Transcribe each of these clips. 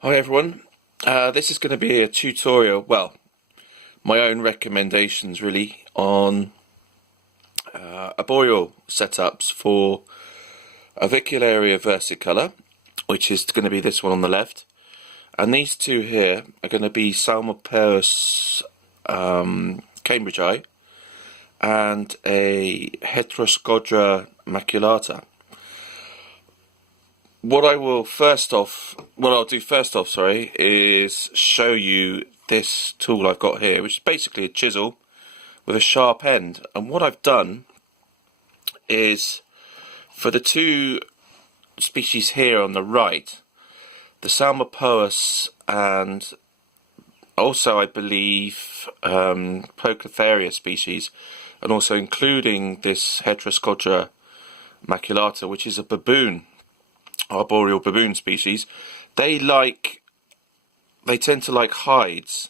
Hi everyone, this is going to be a tutorial, well, my own recommendations really on arboreal setups for Avicularia versicolor, which is going to be this one on the left, and these two here are going to be Psalmopeus Cambridgei and a Versicolor Maculata. What I'll do first off, is show you this tool I've got here, which is basically a chisel with a sharp end. And what I've done is, for the two species here on the right, the Psalmopeus and also I believe Poecis species, and also including this Versicolor Maculata, which is a baboon, arboreal baboon species, they tend to like hides.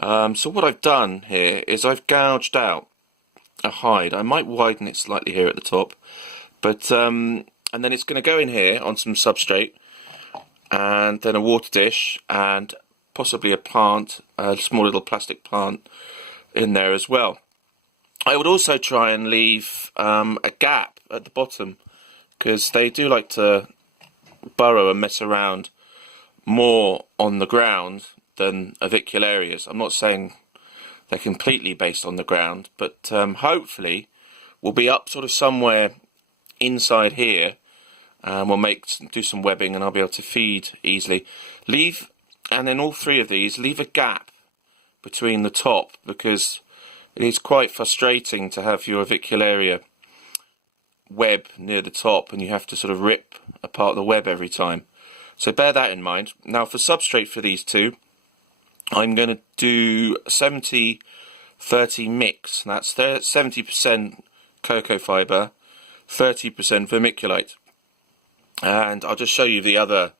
So what I've done here is I've gouged out a hide. I might widen it slightly here at the top, but and then it's going to go in here on some substrate, and then a water dish, and possibly a plant, a small little plastic plant in there as well. I would also try and leave a gap at the bottom, because they do like to burrow and mess around more on the ground than avicularias. I'm not saying they're completely based on the ground, but hopefully we'll be up sort of somewhere inside here, and we'll do some webbing, and I'll be able to feed easily. And then all three of these, leave a gap between the top, because it is quite frustrating to have your avicularia web near the top and you have to sort of rip apart the web every time. So bear that in mind. Now for substrate for these two, I'm going to do 70-30 mix. That's 70% cocoa fibre, 30% vermiculite. And I'll just show you the other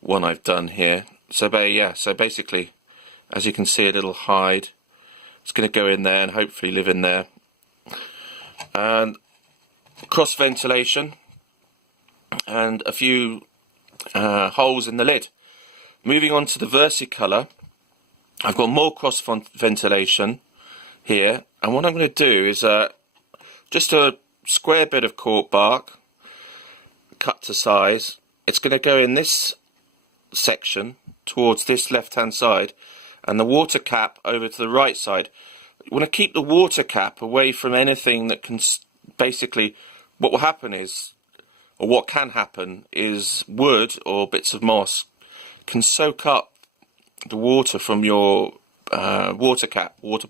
one I've done here. So basically, as you can see, a little hide. It's going to go in there and hopefully live in there. And cross ventilation and a few holes in the lid. Moving on to the versicolor, I've got more cross ventilation here, and what I'm going to do is just a square bit of cork bark cut to size. It's going to go in this section towards this left hand side, and the water cap over to the right side. You want to keep the water cap away from anything that can basically, what will happen is, or what can happen is, wood or bits of moss can soak up the water from your water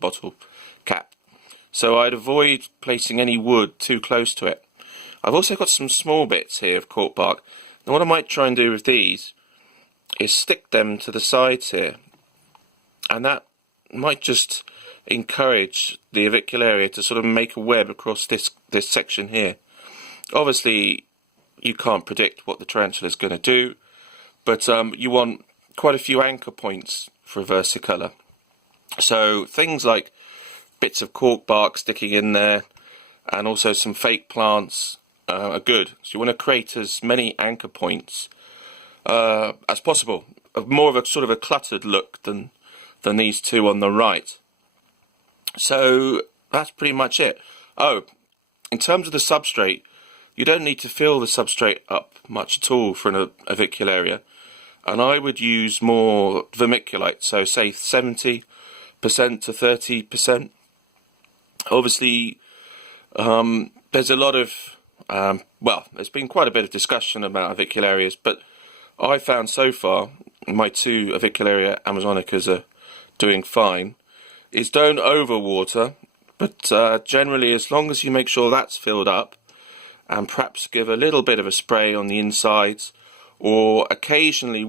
bottle cap. So I'd avoid placing any wood too close to it. I've also got some small bits here of cork bark. Now what I might try and do with these is stick them to the sides here, and that might just encourage the avicularia to sort of make a web across this section here. Obviously you can't predict what the tarantula is going to do, but you want quite a few anchor points for a versicolor. So things like bits of cork bark sticking in there, and also some fake plants are good. So you want to create as many anchor points as possible, more of a sort of a cluttered look than these two on the right. So that's pretty much it. Oh, in terms of the substrate, you don't need to fill the substrate up much at all for an avicularia, and I would use more vermiculite, so say 70% to 30%. Obviously, there's a lot of, there's been quite a bit of discussion about avicularias, but I found so far, my two avicularia amazonicas are doing fine, is don't overwater, but generally as long as you make sure that's filled up, and perhaps give a little bit of a spray on the insides, or occasionally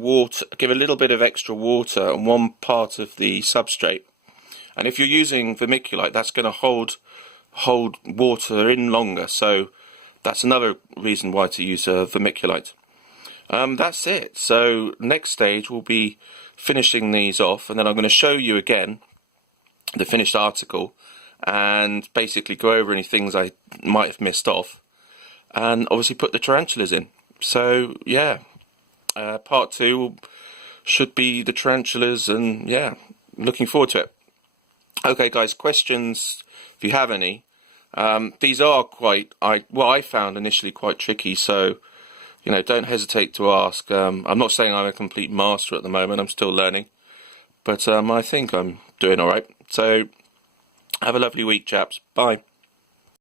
give a little bit of extra water on one part of the substrate. And if you're using vermiculite, that's going to hold water in longer, so that's another reason why to use vermiculite. That's it. So next stage we'll be finishing these off, and then I'm going to show you again the finished article and basically go over any things I might have missed off, and obviously put the tarantulas in. So yeah, part 2 will should be the tarantulas, and yeah, looking forward to it. Okay guys, questions if you have any. These are quite, I found initially quite tricky, so don't hesitate to ask. I'm not saying I'm a complete master at the moment, I'm still learning, but I think I'm doing alright. So have a lovely week, chaps. Bye.